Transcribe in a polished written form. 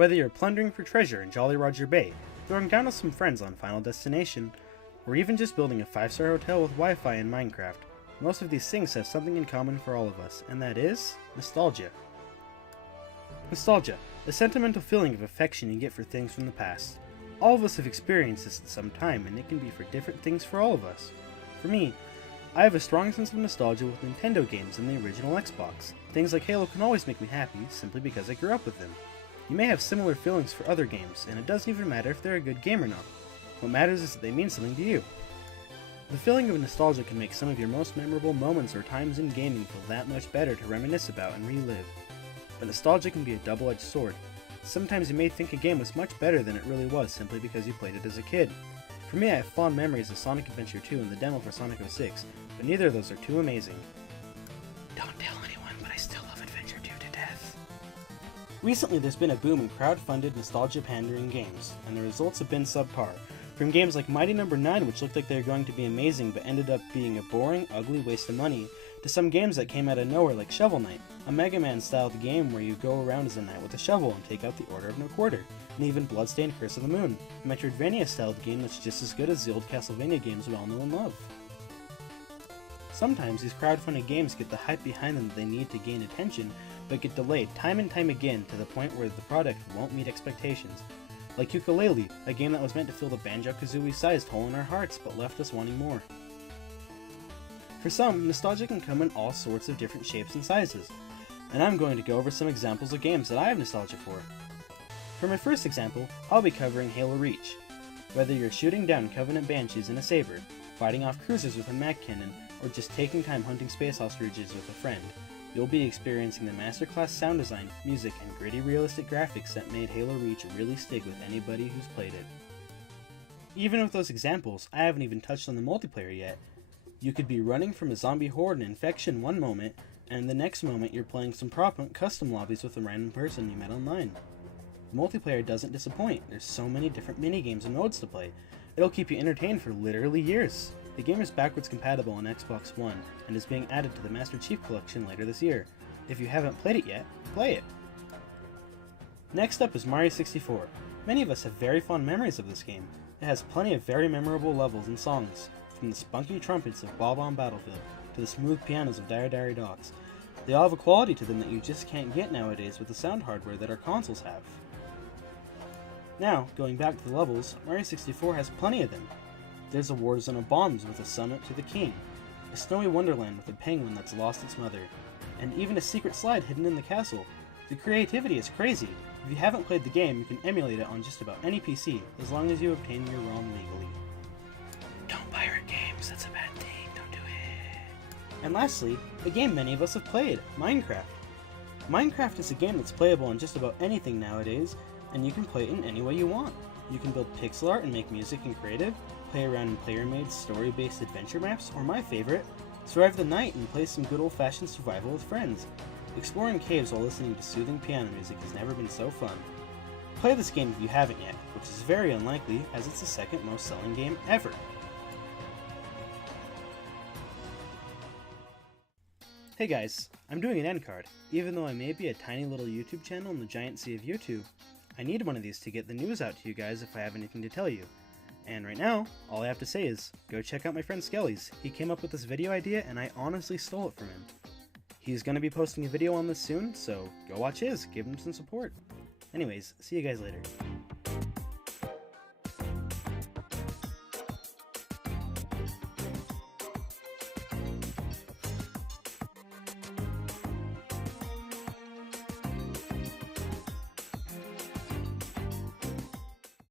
Whether you're plundering for treasure in Jolly Roger Bay, throwing down with some friends on Final Destination, or even just building a 5-star hotel with Wi-Fi in Minecraft, most of these things have something in common for all of us, and that is nostalgia. Nostalgia, the sentimental feeling of affection you get for things from the past. All of us have experienced this at some time, and it can be for different things for all of us. For me, I have a strong sense of nostalgia with Nintendo games and the original Xbox. Things like Halo can always make me happy, simply because I grew up with them. You may have similar feelings for other games, and it doesn't even matter if they're a good game or not. What matters is that they mean something to you. The feeling of nostalgia can make some of your most memorable moments or times in gaming feel that much better to reminisce about and relive. But nostalgia can be a double-edged sword. Sometimes you may think a game was much better than it really was simply because you played it as a kid. For me, I have fond memories of Sonic Adventure 2 and the demo for Sonic 06, but neither of those are too amazing. Don't tell anyone, but I still love Adventure 2 to death. Recently, there's been a boom in crowd-funded nostalgia pandering games, and the results have been subpar. From games like Mighty No. 9, which looked like they were going to be amazing but ended up being a boring, ugly waste of money, to some games that came out of nowhere like Shovel Knight, a Mega Man-styled game where you go around as a knight with a shovel and take out the Order of No Quarter, and even Bloodstained Curse of the Moon, a Metroidvania-styled game that's just as good as the old Castlevania games we all know and love. Sometimes these crowdfunded games get the hype behind them that they need to gain attention, but get delayed time and time again to the point where the product won't meet expectations. Like Yooka-Laylee, a game that was meant to fill the Banjo-Kazooie-sized hole in our hearts but left us wanting more. For some, nostalgia can come in all sorts of different shapes and sizes, and I'm going to go over some examples of games that I have nostalgia for. For my first example, I'll be covering Halo Reach. Whether you're shooting down Covenant Banshees in a saber, fighting off cruisers with a mag cannon, or just taking time hunting space ostriches with a friend, you'll be experiencing the masterclass sound design, music, and gritty realistic graphics that made Halo Reach really stick with anybody who's played it. Even with those examples, I haven't even touched on the multiplayer yet. You could be running from a zombie horde in Infection one moment, and the next moment you're playing some prop custom lobbies with a random person you met online. Multiplayer doesn't disappoint. There's so many different minigames and modes to play. It'll keep you entertained for literally years. The game is backwards compatible on Xbox One, and is being added to the Master Chief Collection later this year. If you haven't played it yet, play it! Next up is Mario 64. Many of us have very fond memories of this game. It has plenty of very memorable levels and songs, from the spunky trumpets of Bob-omb Battlefield to the smooth pianos of Dire Dire Docks. They all have a quality to them that you just can't get nowadays with the sound hardware that our consoles have. Now, going back to the levels, Mario 64 has plenty of them. There's a war zone of bombs with a summit to the king, a snowy wonderland with a penguin that's lost its mother, and even a secret slide hidden in the castle. The creativity is crazy. If you haven't played the game, you can emulate it on just about any PC, as long as you obtain your ROM legally. Don't pirate games, that's a bad thing, don't do it. And lastly, a game many of us have played, Minecraft. Minecraft is a game that's playable on just about anything nowadays, and you can play it in any way you want. You can build pixel art and make music and creative, play around in player-made, story-based adventure maps, or my favorite, survive the night and play some good old-fashioned survival with friends. Exploring caves while listening to soothing piano music has never been so fun. Play this game if you haven't yet, which is very unlikely as it's the second most selling game ever. Hey guys, I'm doing an end card. Even though I may be a tiny little YouTube channel in the giant sea of YouTube, I need one of these to get the news out to you guys if I have anything to tell you. And right now, all I have to say is, go check out my friend Skellys. He came up with this video idea and I honestly stole it from him. He's going to be posting a video on this soon, so go watch his, give him some support. Anyways, see you guys later.